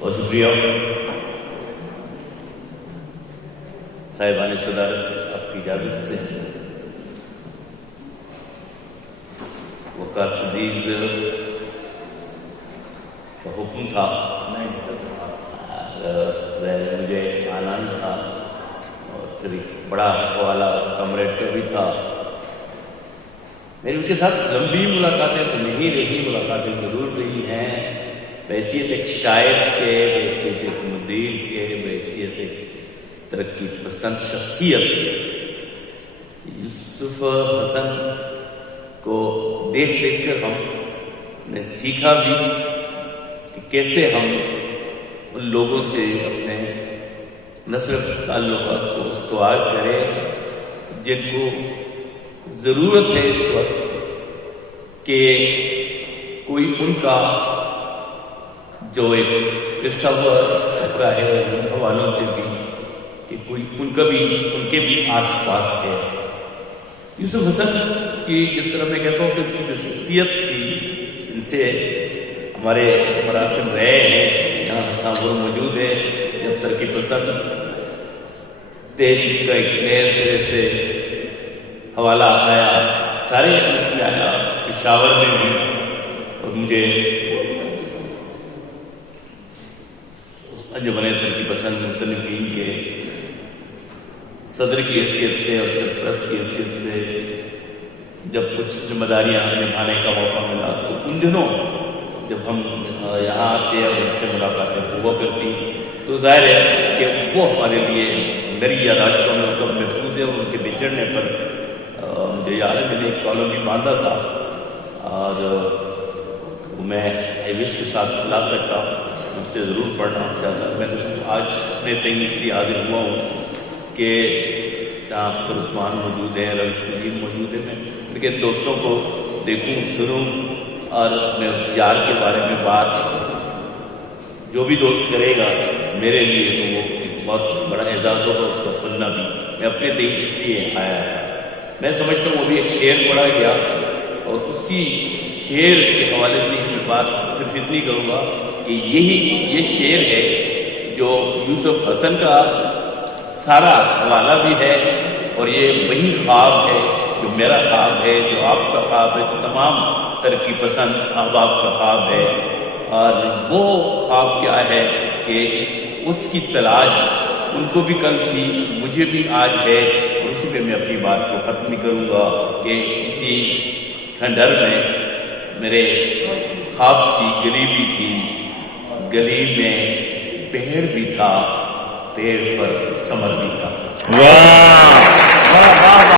بہت شکریہ صاحبان صدارت، آپ کی اجازت سے وقاص عزیز کا حکم تھا، مجھے آنا ہی تھا، اور پھر بڑا حوالہ کمریڈ کا بھی تھا. میری ان کے ساتھ لمبی ملاقاتیں تو نہیں رہی، ملاقاتیں ضرور رہی ہیں، بحیثیت ایک شاعر کے، بحیثیت ایک مدیر کے، بحیثیت ایک ترقی پسند شخصیت کے. یوسف حسن کو دیکھ دیکھ کر ہم نے سیکھا بھی کہ کیسے ہم ان لوگوں سے اپنے نہ صرف تعلقات کو استوار کریں جن کو ضرورت ہے اس وقت کہ کوئی ان کا جو ایک تصور ہوتا ہے ان حوالوں سے بھی کہ کوئی ان کا بھی ان کے بھی آس پاس ہے. یوسف حسن کی جس طرح میں کہتا ہوں کہ اس کی جو شخصیت تھی، ان سے ہمارے مراسم رہے ہیں، یہاں حسام موجود ہے. جب ترقی پسند تحریک کا ایک نئے سرے سے حوالہ آیا، سارے میں آیا، پشاور میں بھی، اور مجھے جو بنے ترقی پسند مصنفین کے صدر کی حیثیت سے اور سرپرست کی حیثیت سے جب کچھ ذمہ داریاں نبھانے کا موقع ملا، تو ان دنوں جب ہم یہاں آتے اور ان سے ملاقاتیں ہوا کرتی تو ظاہر ہے کہ وہ ہمارے لیے میری یاداشتوں میں اس وقت محفوظ ہے. اور ان کے بچڑنے پر مجھے یاد ہے میں نے ایک کالم بھی باندھا تھا، اور وہ میں ایوش کے ساتھ لا سکتا، مجھ سے ضرور پڑھنا چاہتا. میں آج اپنے تئیں اس لیے حاضر ہوا ہوں کہ جہاں اختر عثمان موجود ہیں، روش ندیم موجود ہیں، میں لیکن دوستوں کو دیکھوں، سنوں، اور اپنے اس یار کے بارے میں بات جو بھی دوست کرے گا میرے لیے تو وہ ایک بہت بڑا اعزاز ہوگا اس کا سننا بھی. میں اپنے دل اس لیے آیا تھا. میں سمجھتا ہوں وہ بھی ایک شعر پڑھا گیا، اور اسی شعر کے حوالے سے میں بات صرف اتنی کروں گا کہ یہ شعر ہے جو یوسف حسن کا سارا حوالہ بھی ہے، اور یہ وہی خواب ہے جو میرا خواب ہے، جو آپ کا خواب ہے، جو تمام ترقی پسند احباب کا خواب ہے. اور وہ خواب کیا ہے کہ اس کی تلاش ان کو بھی کل تھی، مجھے بھی آج ہے، اور اسی پہ میں اپنی بات کو ختم بھی کروں گا کہ اسی کھنڈر میں میرے خواب کی گلی بھی تھی، گلی میں پیڑ بھی تھا، پیڑ پر ثمر بھی تھا.